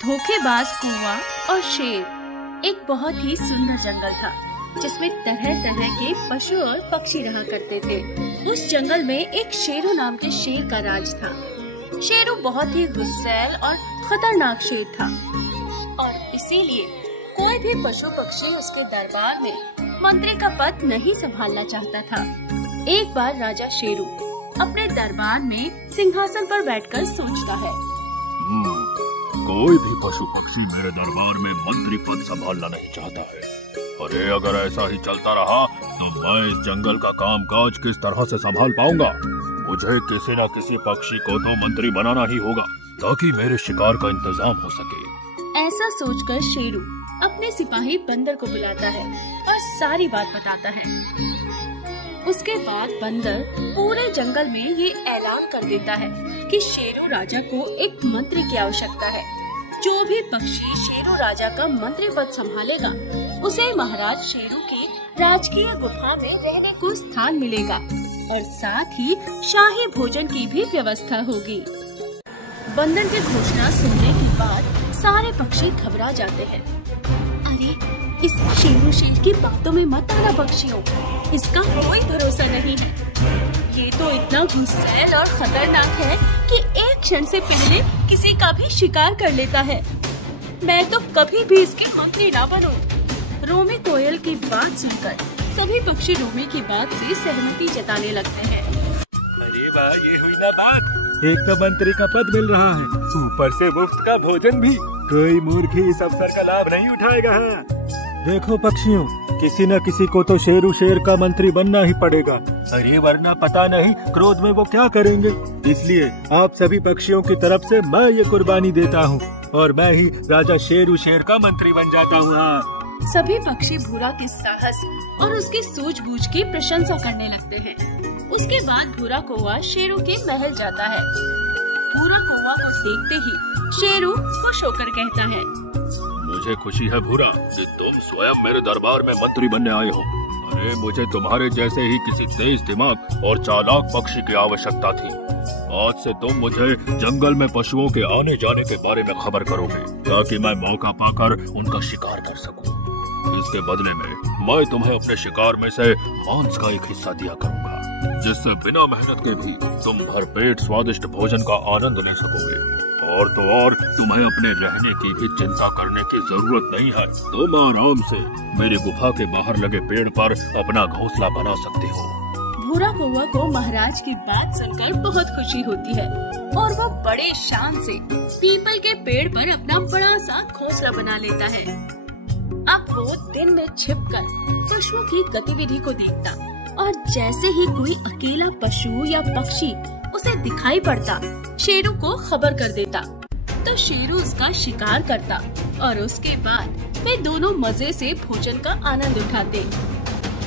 धोखेबाज कौवा और शेर एक बहुत ही सुंदर जंगल था जिसमें तरह तरह के पशु और पक्षी रहा करते थे। उस जंगल में एक शेरू नाम के शेर का राज था। शेरू बहुत ही गुस्सैल और खतरनाक शेर था और इसीलिए कोई भी पशु पक्षी उसके दरबार में मंत्री का पद नहीं संभालना चाहता था। एक बार राजा शेरू अपने दरबार में सिंहासन पर बैठकर सोचता है, कोई भी पशु पक्षी मेरे दरबार में मंत्री पद संभालना नहीं चाहता है। अरे अगर ऐसा ही चलता रहा तो मैं इस जंगल का कामकाज किस तरह से संभाल पाऊंगा। मुझे किसी न किसी पक्षी को तो मंत्री बनाना ही होगा ताकि मेरे शिकार का इंतजाम हो सके। ऐसा सोचकर शेरू अपने सिपाही बंदर को बुलाता है और सारी बात बताता है। उसके बाद बंदर पूरे जंगल में ये ऐलान कर देता है कि शेरू राजा को एक मंत्री की आवश्यकता है। जो भी पक्षी शेरू राजा का मंत्री पद संभालेगा उसे महाराज शेरू की राजकीय गुफा में रहने को स्थान मिलेगा और साथ ही शाही भोजन की भी व्यवस्था होगी। बंदर की घोषणा सुनने के बाद सारे पक्षी घबरा जाते हैं। अरे इस शेरू शेर की बातों में मत आना पक्षियों, इसका कोई भरोसा नहीं है। ये तो इतना गुस्सैल और खतरनाक है कि एक क्षण से पहले किसी का भी शिकार कर लेता है। मैं तो कभी भी इसके मंत्री ना बनूं। रोमी कोयल की बात सुनकर सभी पक्षी रोमी की बात से सहमति जताने लगते हैं। अरे वाह, ये हुई ना बात। एक तो मंत्री का पद मिल रहा है, ऊपर से मुफ्त का भोजन भी। कोई मूर्ख इस अवसर का लाभ नहीं उठाएगा। देखो पक्षियों, किसी न किसी को तो शेरू शेर का मंत्री बनना ही पड़ेगा। अरे वरना पता नहीं क्रोध में वो क्या करेंगे। इसलिए आप सभी पक्षियों की तरफ से मैं ये कुर्बानी देता हूँ और मैं ही राजा शेरू शेर का मंत्री बन जाता हूँ। हाँ। सभी पक्षी भूरा के साहस और उसकी सूझबूझ की प्रशंसा करने लगते हैं। उसके बाद भूरा कौवा शेरू के महल जाता है। भूरा कौवा को देखते ही शेरू खुश होकर कहता है, मुझे खुशी है भूरा कि तुम स्वयं मेरे दरबार में मंत्री बनने आए हो। अरे मुझे तुम्हारे जैसे ही किसी तेज दिमाग और चालाक पक्षी की आवश्यकता थी। आज से तुम मुझे जंगल में पशुओं के आने जाने के बारे में खबर करोगे ताकि मैं मौका पाकर उनका शिकार कर सकूं। इसके बदले में मैं तुम्हें अपने शिकार में से मांस का एक हिस्सा दिया करूंगा जिससे बिना मेहनत के भी तुम भरपेट स्वादिष्ट भोजन का आनंद ले सकोगे। और तो और तुम्हें अपने रहने की भी चिंता करने की जरूरत नहीं है। तुम आराम से मेरी गुफा के बाहर लगे पेड़ पर अपना घोंसला बना सकते हो। भूरा कौवा को महाराज की बात सुनकर बहुत खुशी होती है और वो बड़े शान से पीपल के पेड़ पर अपना बड़ा सा घोंसला बना लेता है। अब वो दिन में छिपकर पशुओं की गतिविधि को देखता और जैसे ही कोई अकेला पशु या पक्षी उसे दिखाई पड़ता शेरू को खबर कर देता तो शेरू उसका शिकार करता और उसके बाद वे दोनों मजे से भोजन का आनंद उठाते।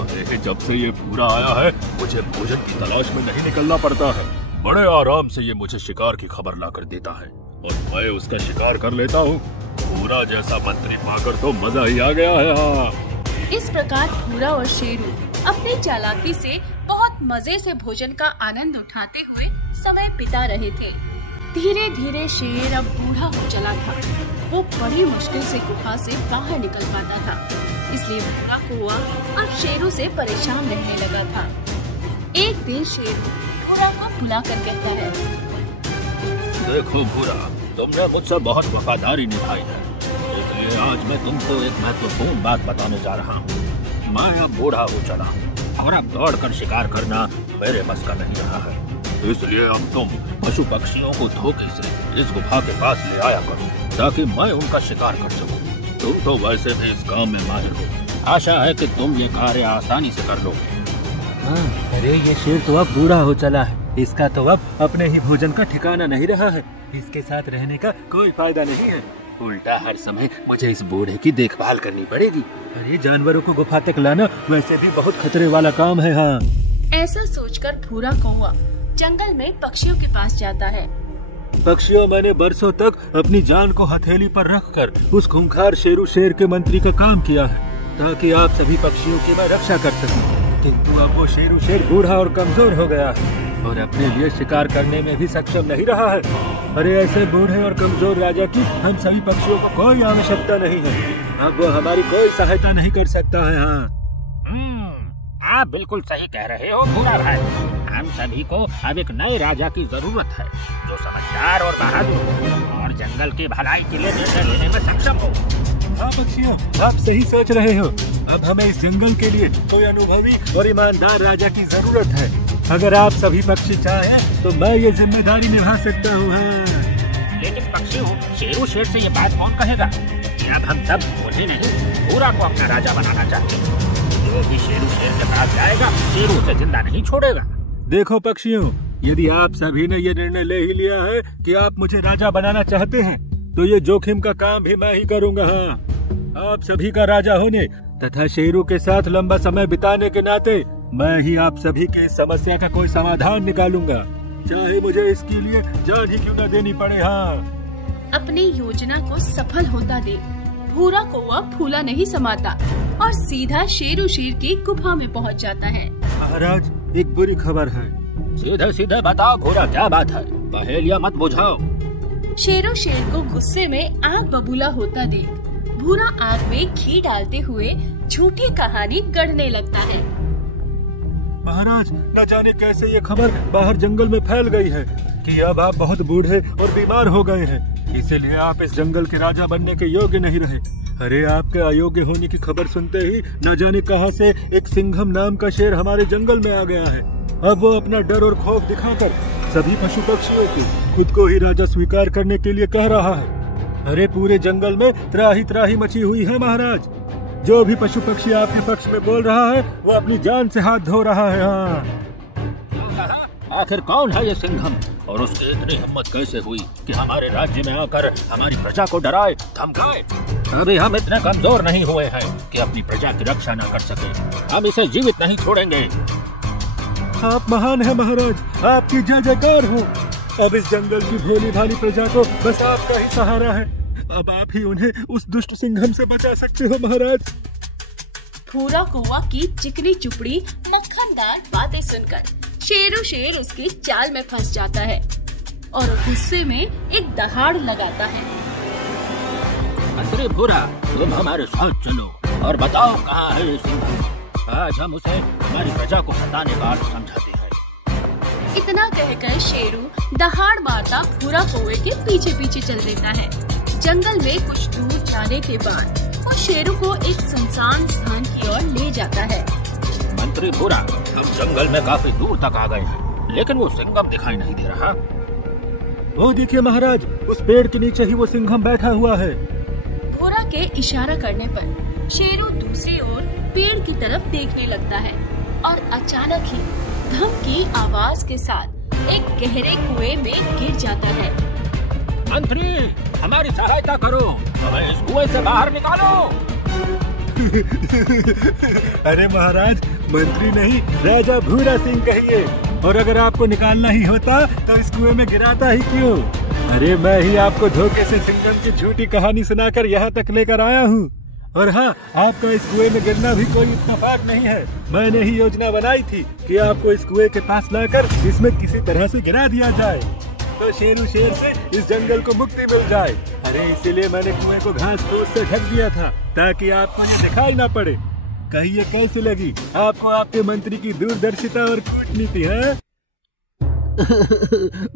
अरे जब से ये भूरा आया है मुझे भोजन की तलाश में नहीं निकलना पड़ता है। बड़े आराम से ये मुझे शिकार की खबर ला कर देता है और मैं उसका शिकार कर लेता हूँ। भूरा जैसा मंत्री पाकर तो मजा ही आ गया है। हाँ। इस प्रकार भूरा और शेरू अपनी चालाकी से बहुत मजे से भोजन का आनंद उठाते हुए समय बिता रहे थे। धीरे धीरे शेर अब बूढ़ा हो चला था। वो बड़ी मुश्किल से गुफा से बाहर निकल पाता था, इसलिए भूरा कौवा अब शेरू से परेशान रहने लगा था। एक दिन शेरू भूरा को बुलाकर कहता है, देखो भूरा, तुमने मुझसे बहुत वफादारी निभाई है, इसलिए आज मैं तुमको एक महत्वपूर्ण बात बताने जा रहा हूँ। मैं अब बूढ़ा हो चला हूँ और अब दौड़कर शिकार करना मेरे बस का नहीं रहा है। इसलिए अब तुम पशु पक्षियों को धोखे से इस गुफा के पास ले आया करो ताकि मैं उनका शिकार कर सकूं। तुम तो वैसे भी इस काम में माहिर हो, आशा है कि तुम ये कार्य आसानी से कर लोगे। हाँ, अरे ये शेर तो अब बूढ़ा हो चला है, इसका तो अब अपने ही भोजन का ठिकाना नहीं रहा है। इसके साथ रहने का कोई फायदा नहीं है, उल्टा हर समय मुझे इस बूढ़े की देखभाल करनी पड़ेगी। अरे जानवरों को गुफा तक लाना वैसे भी बहुत खतरे वाला काम है। हाँ। ऐसा सोचकर भूरा कौवा जंगल में पक्षियों के पास जाता है। पक्षियों, मैंने बरसों तक अपनी जान को हथेली पर रखकर उस खूंखार शेरू शेर के मंत्री का काम किया है ताकि आप सभी पक्षियों की मैं रक्षा कर सकूं। किंतु अब वो शेरू शेर बूढ़ा और कमजोर हो गया है और अपने लिए शिकार करने में भी सक्षम नहीं रहा है। अरे ऐसे बूढ़े और कमजोर राजा की हम सभी पक्षियों को कोई आवश्यकता नहीं है। अब वो हमारी कोई सहायता नहीं कर सकता है। हाँ आप बिल्कुल सही कह रहे हो भूरा भाई। हम सभी को अब एक नए राजा की जरूरत है जो समझदार और बहादुर हो और जंगल की भलाई के लिए निर्णय लेने में सक्षम हो। हाँ पक्षियों, आप सही सोच रहे हो। अब हमें इस जंगल के लिए कोई अनुभवी और ईमानदार राजा की जरूरत है। अगर आप सभी पक्षी चाहें तो मैं ये जिम्मेदारी निभा सकता हूँ। हाँ। लेकिन पक्षियों, शेरू शेर से ये बात कौन कहेगा कि अब हम सब मुझे नहीं भूरा को अपना राजा बनाना चाहते हैं। जो भी शेरू शेर के पास जाएगा शेरू उसे जिंदा नहीं छोड़ेगा। देखो पक्षियों, यदि आप सभी ने ये निर्णय ले ही लिया है कि आप मुझे राजा बनाना चाहते हैं तो ये जोखिम का काम भी मैं ही करूँगा। हाँ, आप सभी का राजा होने तथा शेरू के साथ लंबा समय बिताने के नाते मैं ही आप सभी के समस्या का कोई समाधान निकालूंगा, चाहे मुझे इसके लिए जान ही क्यों न देनी पड़े। हाँ। अपनी योजना को सफल होता देख भूरा कौवा फूला नहीं समाता और सीधा शेरू शेर की गुफा में पहुंच जाता है। महाराज, एक बुरी खबर है। सीधे सीधे बताओ भूरा, क्या बात है? पहेलियां मत बुझाओ। शेरू शेर को गुस्से में आग बबूला होता देख भूरा आग में घी डालते हुए झूठी कहानी गढ़ने लगता है। महाराज, न जाने कैसे ये खबर बाहर जंगल में फैल गई है कि अब आप बहुत बूढ़े और बीमार हो गए हैं, इसीलिए आप इस जंगल के राजा बनने के योग्य नहीं रहे। अरे आपके अयोग्य होने की खबर सुनते ही न जाने कहां से एक सिंघम नाम का शेर हमारे जंगल में आ गया है। अब वो अपना डर और खौफ दिखाकर सभी पशु पक्षियों को खुद को ही राजा स्वीकार करने के लिए कह रहा है। अरे पूरे जंगल में त्राही त्राही मची हुई है महाराज। जो भी पशु पक्षी आपके पक्ष में बोल रहा है वो अपनी जान से हाथ धो रहा है। हाँ। आखिर कौन है ये सिंघम और उसकी इतनी हिम्मत कैसे हुई कि हमारे राज्य में आकर हमारी प्रजा को डराए धमकाए? अभी हम इतने कमजोर नहीं हुए हैं कि अपनी प्रजा की रक्षा न कर सके। हम इसे जीवित नहीं छोड़ेंगे। आप महान हैं महाराज, आपकी जय जयकार हो। अब इस जंगल की भोली भाली प्रजा को बस आपका ही सहारा है। अब आप ही उन्हें उस दुष्ट सिंघम से बचा सकते हो महाराज। भूरा कौवा की चिकनी चुपड़ी मक्खनदार बातें सुनकर शेरू शेर उसकी चाल में फंस जाता है और गुस्से में एक दहाड़ लगाता है। अरे भूरा, तुम हमारे साथ चलो और बताओ कहाँ है ये सिंघम। आज हम उसे हमारी प्रजा को हटाने का अर्थ समझाते हैं। इतना कहकर शेरू दहाड़ मारता भूरा कौवे के पीछे पीछे चल देता है। जंगल में कुछ दूर जाने के बाद वो शेरू को एक सुनसान स्थान की ओर ले जाता है। मंत्री भूरा, हम जंगल में काफी दूर तक आ गए हैं, लेकिन वो सिंघम दिखाई नहीं दे रहा। वो देखिए महाराज, उस पेड़ के नीचे ही वो सिंघम बैठा हुआ है। भूरा के इशारा करने पर शेरू दूसरी ओर पेड़ की तरफ देखने लगता है और अचानक ही धम की आवाज के साथ एक गहरे कुएं में गिर जाता है। मंत्री, हमारी सहायता करो, हमें इस कुएं से बाहर निकालो। अरे महाराज, मंत्री नहीं राजा भूरा सिंह कहिए। और अगर आपको निकालना ही होता तो इस कुएं में गिराता ही क्यों? अरे मैं ही आपको धोखे से सिंघम की झूठी कहानी सुनाकर यहाँ तक लेकर आया हूँ। और हाँ, आपका इस कुएं में गिरना भी कोई इत्तेफाक नहीं है। मैंने ही योजना बनाई थी कि आपको इस कुएं के पास लाकर इसमें किसी तरह से गिरा दिया जाए तो शेरू शेर से इस जंगल को मुक्ति मिल जाए। अरे इसीलिए मैंने कुएं को घास फूस से ढक दिया था ताकि आपको ये दिखाई ना पड़े। कहिए कैसी लगी आपको आपके मंत्री की दूरदर्शिता और कूटनीति है?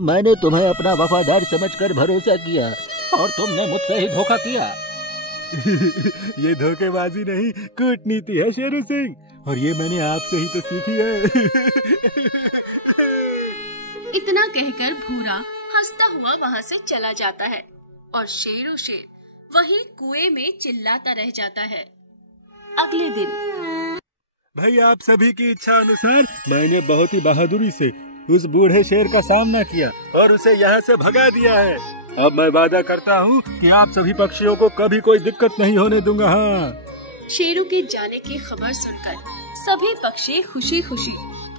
मैंने तुम्हें अपना वफादार समझकर भरोसा किया और तुमने मुझसे ही धोखा किया। ये धोखेबाजी नहीं, कूटनीति है शेरू सिंह, और ये मैंने आपसे ही तो सीखी है। इतना कहकर भूरा हंसता हुआ वहाँ से चला जाता है और शेरू शेर वहीं कुएं में चिल्लाता रह जाता है। अगले दिन भाई, आप सभी की इच्छा अनुसार मैंने बहुत ही बहादुरी से उस बूढ़े शेर का सामना किया और उसे यहाँ से भगा दिया है। अब मैं वादा करता हूँ कि आप सभी पक्षियों को कभी कोई दिक्कत नहीं होने दूंगा। हाँ। शेरू के जाने की खबर सुनकर सभी पक्षी खुशी खुशी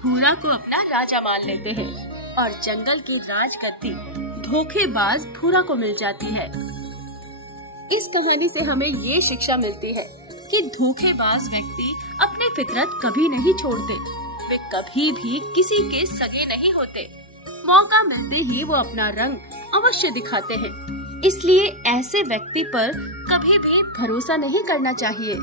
भूरा को अपना राजा मान लेते हैं और जंगल की राजगद्दी धोखेबाज भूरा को मिल जाती है। इस कहानी से हमें ये शिक्षा मिलती है कि धोखेबाज व्यक्ति अपनी फितरत कभी नहीं छोड़ते। वे कभी भी किसी के सगे नहीं होते। मौका मिलते ही वो अपना रंग अवश्य दिखाते हैं। इसलिए ऐसे व्यक्ति पर कभी भी भरोसा नहीं करना चाहिए।